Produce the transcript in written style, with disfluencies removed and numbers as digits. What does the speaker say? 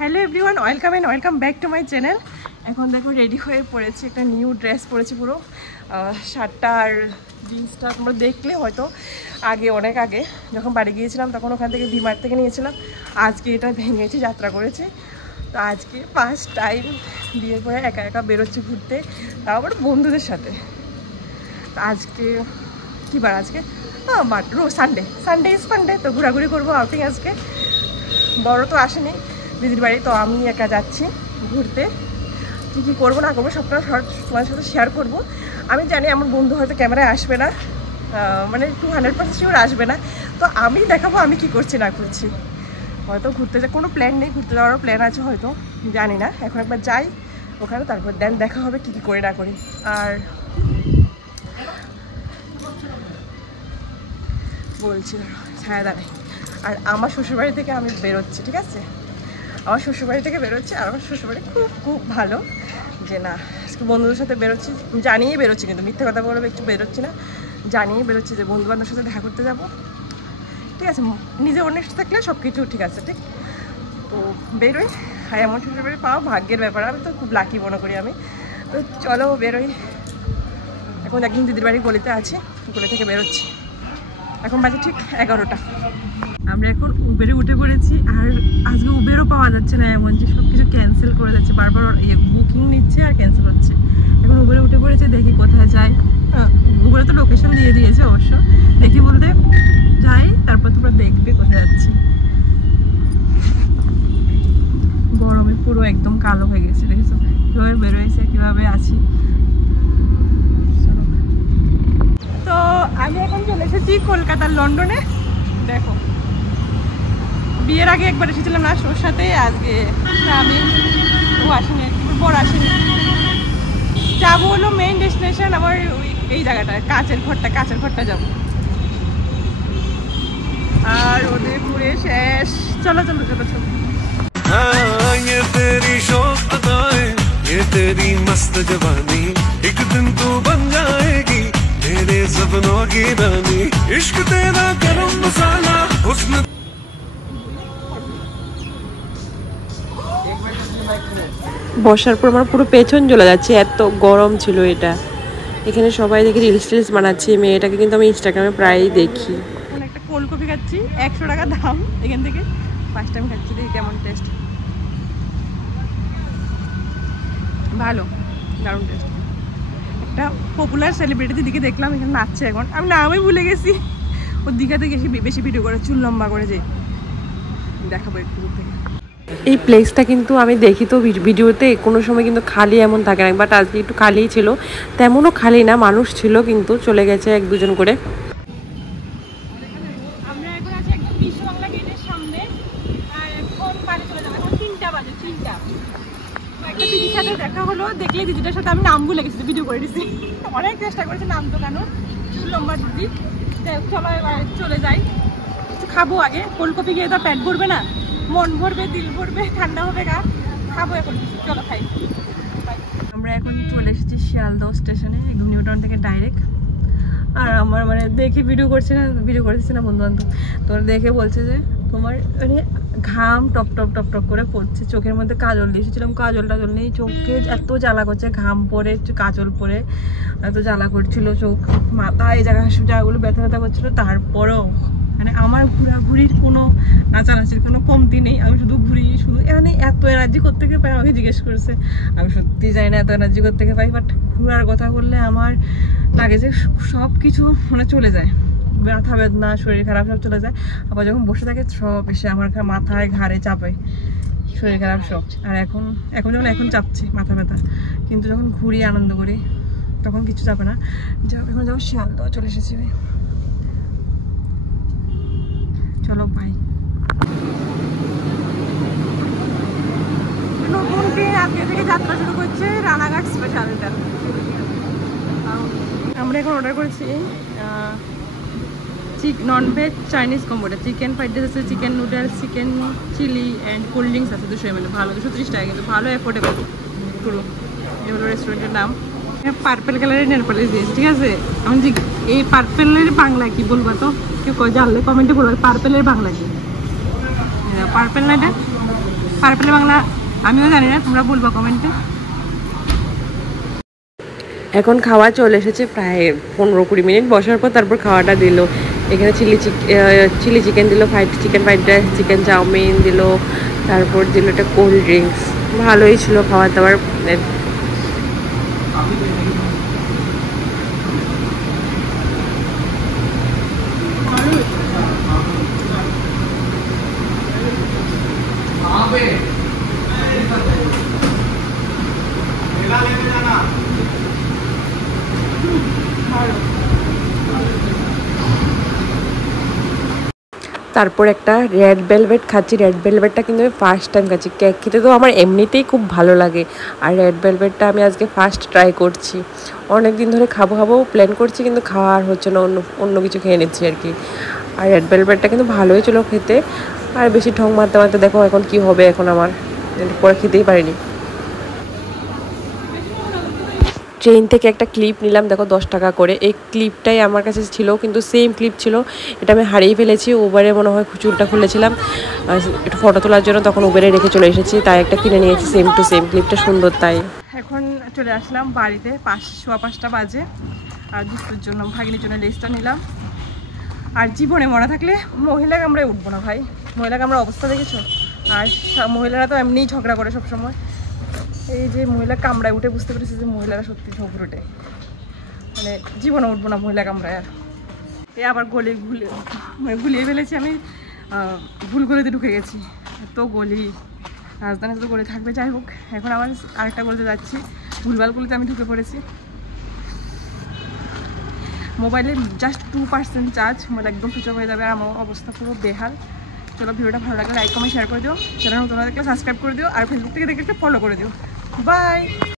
Hello everyone, welcome back to my channel. এখন দেখো ready হয়ে পড়েছি, একটা নিউ ড্রেস পরেছি পুরো। শার্টটা আর জিন্সটা তোমরা দেখলে হয়তো অনেক আগে যখন বাড়ি গিয়েছিলাম তখন ওখান থেকে ভিমার্ট থেকে নিয়েছিলাম। আজকে এটা ভেঙেছি, যাত্রা করেছি। তো আজকে ফার্স্ট টাইম বিয়ের পরে একা একা বেরোচ্ছি ঘুরতে, তাও আবার বন্ধুদের সাথে। তো আজকে কী বার? আজকে সানডে ইজ ফান্ডে, তো ঘোরাঘুরি করবো, আউটিং। আজকে বড় তো আসেনি দিদির বাড়ি, তো আমি একা যাচ্ছি ঘুরতে। কী কী করবো না করবো সবটা তোমার সাথে শেয়ার করবো। আমি জানি আমার বন্ধু হয়তো ক্যামেরায় আসবে না, মানে 200% শিওর আসবে না। তো আমি দেখাবো আমি কি করছি না করছি। হয়তো ঘুরতে কোনো প্ল্যান নেই, ঘুরতে যাওয়ারও প্ল্যান আছে হয়তো, জানি না। এখন একবার যাই ওখানে, তারপর দেন দেখা হবে কী কী করি না করি। আর বলছি ছায়া দাঁড়াই। আর আমার শ্বশুরবাড়ি থেকে আমি বেরোচ্ছি, ঠিক আছে? আমার শ্বশুরবাড়ি থেকে বেরোচ্ছি, আর আমার শ্বশুরবাড়ি খুব খুব ভালো। যে না আজকে বন্ধুদের সাথে বেরোচ্ছি, জানিয়ে বেরোচ্ছি, কিন্তু মিথ্যে কথা বলবো একটু বেরোচ্ছি না, জানিয়ে বেরোচ্ছি যে বন্ধুবান্ধবের সাথে দেখা করতে যাবো, ঠিক আছে? নিজে অনেস্ট থাকলে সব কিছু ঠিক আছে, ঠিক? তো বেরোই। আর এমন শ্বশুরবাড়ি পাওয়া ভাগ্যের ব্যাপার, আমি তো খুব লাকি মনে করি আমি। তো চলো বেরোই। এখন একদিন দিদির বাড়ির গলিতে আছি, গলি থেকে বেরোচ্ছি। এখন বাজে ঠিক 11টা। আমরা এখন উবেরে উঠে পড়েছি। আর আজকে উবেরও পাওয়া যাচ্ছে না, এমন যে সব কিছু ক্যান্সেল করে যাচ্ছে, বারবার বুকিং নিচ্ছে আর ক্যান্সেল হচ্ছে। এখন উবেরে উঠে পড়েছে, দেখি কোথায় যাই। উবেরে তো লোকেশন দিয়ে দিয়েছে অবশ্য, দেখি বলতে যাই, তারপর তোমরা দেখবে কোথায় যাচ্ছি। গরমে পুরো একদম কালো হয়ে গেছে, দেখেছো কীভাবে বেরোয়েছে, কীভাবে আছি। তো আমি এখন চলে এসেছি কলকাতার লন্ডনে। দেখো বিয়ের আগে একবার এসেছিলাম না ওর সাথে, আজকে আমি ও আসেনি, বড় আসেনি। যাবো হলো মেইন ডেস্টিনেশন আমার এই জায়গাটা, কাঁচের ঘরটা যাবো। আর ওদের ঘুরে শেষ। চলো চলো চলো চলো। ये तेरी शौक अदाएं, ये तेरी मस्त जवानी, एक दिन तू बन जाएगी मेरे सपनों की रानी, इश्क तेरा गरम मसाला हुस्न। বসার পর আমার পুরো পেছন জ্বলে যাচ্ছে, এত গরম ছিল এটা। এখানে সবাই দেখি রিলস বানাচ্ছে, মেয়েটাকে কিন্তু আমি ইনস্টাগ্রামে প্রায়ই দেখি। একটা কোল্ড কফি খাচ্ছি, 100 টাকা দাম। এখান থেকে ফার্স্ট টাইম খাচ্ছি, দেখি কেমন টেস্ট। ভালো, দারুণ টেস্ট। একটা পপুলার সেলিব্রিটি দিদিকে দেখলাম এখানে নাচছে, এখন আমি নামই ভুলে গেছি। ওর দীঘাতে গেছি বেশি ভিডিও করে, চুল লম্বা করে, যে দেখাবো একটু দূর থেকে। এই প্লেসটা কিন্তু আমি দেখি তো ভিডিওতে, কোনো সময় কিন্তু খালি এমন থাকে না, বাট আজকে একটু খালিই ছিল। তেমনও খালি না, মানুষ ছিল, কিন্তু চলে গেছে 1-2 জন করে। আমরা এখন আছি একদম বিশ্ব বাংলা গেটের সামনে, আর এখন বাড়ি চলে যাবো। এখন 3টা বাজে, 3টা। একটা দিদির সাথে দেখা হলো, দেখলে দিদিটার সাথে আমি নাম ভুলে গেছি, ভিডিও করে দিচ্ছি। অনেক চেষ্টা করেছি নাম তো কেন, চুল লম্বা দিদি। সবাই চলে যাই, কিছু খাবো আগে। কোল্ড কফি গিয়ে তো পেট ভরবে না, মন ভরবে, দিল ভরবে, ঠান্ডা হবে গা। খাবো এখন, চলো খাই। আমরা এখন চলে এসেছি শিয়ালদহ স্টেশনে, একদম নিউ টাউন থেকে ডাইরেক্ট। আর আমার মানে দেখে ভিডিও করছে না বন্ধু বান্ধব, তোমরা দেখে বলছে যে তোমার মানে ঘাম টপ টপ করে পড়ছে, চোখের মধ্যে কাজল দিয়ে এসেছিলাম, কাজল নেই, চোখে এত জ্বালা করছে, ঘাম পরে কাজল পরে এত জ্বালা করছিল, চোখ মাথা এই জায়গাগুলো ব্যথা করছিল। তারপরেও মানে আমার ঘোরাঘুরির কোনো নাচানাচির কোনো কমতি নেই, আমি শুধু মানে এত এনার্জি কোত্থেকে পাই আমাকে জিজ্ঞেস করছে। আমি সত্যি জানি না এত এনার্জি কোত্থেকে পাই, বাট ঘোরার কথা বললে আমার লাগে যে সব কিছু মানে চলে যায়, মাথা বেদনা, শরীর খারাপ সব চলে যায়। আবার যখন বসে থাকে সব এসে আমার মাথায় ঘাড়ে চাপে, শরীর খারাপ সব। আর এখন যখন চাপছে মাথা ব্যথা, কিন্তু যখন ঘুরি আনন্দ করি তখন কিছু চাপে না। এখন যখন শিয়ালদহ চলে এসেছি, চলো বাই। নতুন ট্রেন আজকে থেকে যাত্রা শুরু করছে, রানাঘাট স্পেশাল ট্রেন। আমরা এখন অর্ডার করেছি ননভেজ চাইনিজ কম্বোটা, চিকেন ফ্রাইড রাইস আছে, chicken noodles, chicken chilli and cold drinks আছে 200 ml। ভালো, 230 টাকা, কিন্তু ভালো অ্যাফোর্ডেবল পুরো। এগুলো রেস্টুরেন্টের নাম। পার্পেল কালারের নেল পলিশ দিয়েছে, ঠিক আছে? আমি যে এই পার্পেলের বাংলা কি বলবা, তো কেউ জানলে কমেন্টে বলবো পার্পেলের বাংলা কি। পার্পেল না এটা পার্পল বাংলা আমিও জানি না, তোমরা বলবো কমেন্টে। এখন খাওয়া চলে এসেছে, প্রায় 15-20 মিনিট বসার পর তারপর খাওয়াটা দিল। এখানে চিলি চিকেন দিল, chicken fried rice, chicken chowmein দিল, তারপর দিল একটা কোল্ড ড্রিঙ্কস। ভালোই ছিল খাওয়া দাওয়ার। তারপর একটা রেড ভেলভেট খাচ্ছি। রেড ভেলভেটটা কিন্তু আমি ফার্স্ট টাইম খাচ্ছি। কেক খেতে তো আমার এমনিতেই খুব ভালো লাগে, আর রেড ভেলভেটটা আমি আজকে ফার্স্ট ট্রাই করছি। অনেক দিন ধরে খাবো প্ল্যান করছি, কিন্তু খাওয়া আর হচ্ছে না, অন্য কিছু খেয়ে নিচ্ছি আর কি। আর রেড ভেলভেটটা কিন্তু ভালোই ছিল খেতে। আর বেশি ঢং মারতে মারতে দেখো এখন কি হবে, এখন আমার পরে খেতেই পারিনি। ট্রেন থেকে একটা ক্লিপ নিলাম, দেখো 10 টাকা করে। এই ক্লিপটাই আমার কাছে ছিল, কিন্তু সেম ক্লিপ ছিল, এটা আমি হারিয়ে ফেলেছি। উবারে মনে হয় চুলটা খুলেছিলাম একটু ফটো তোলার জন্য, তখন উবারে রেখে চলে এসেছি, তাই একটা কিনে নিয়েছি সেম টু সেম। ক্লিপটা সুন্দর তাই। এখন চলে আসলাম বাড়িতে, 5:15 বাজে। আর দুপুরের জন্য ভাগিনীর জন্য লেসটা নিলাম। আর জীবনে মনে থাকলে মহিলা কামরায় উঠবো না ভাই, মহিলা কামরার অবস্থা দেখেছো? আর মহিলারা তো এমনিই ঝগড়া করে সবসময়। এই যে মহিলা কামরায় উঠে বুঝতে পেরেছি যে মহিলারা সত্যি ঝগড়টে, মানে জীবনে উঠবো না মহিলা কামরায়। আর এ আবার গুলিয়ে ফেলেছি আমি, ভুল গলিতে ঢুকে গেছি। তো গলি রাজধানী তো গলি থাকবে, যাই হোক। এখন আবার আরেকটা গলিতে যাচ্ছি, ভুলভাল গলিতে আমি ঢুকে পড়েছি। মোবাইলে জাস্ট 2% চার্জ, মোবাইল একদম সুইচ অফ হয়ে যাবে। আর আমার অবস্থা পুরো বেহাল। চলো, ভিডিওটা ভালো লাগলে লাইক কমেন্ট শেয়ার করে দিও, চ্যানেল নতুন দেখলে সাবস্ক্রাইব করে দিও, আর ফেসবুক থেকে দেখলে ফলো করে দিও। বাই।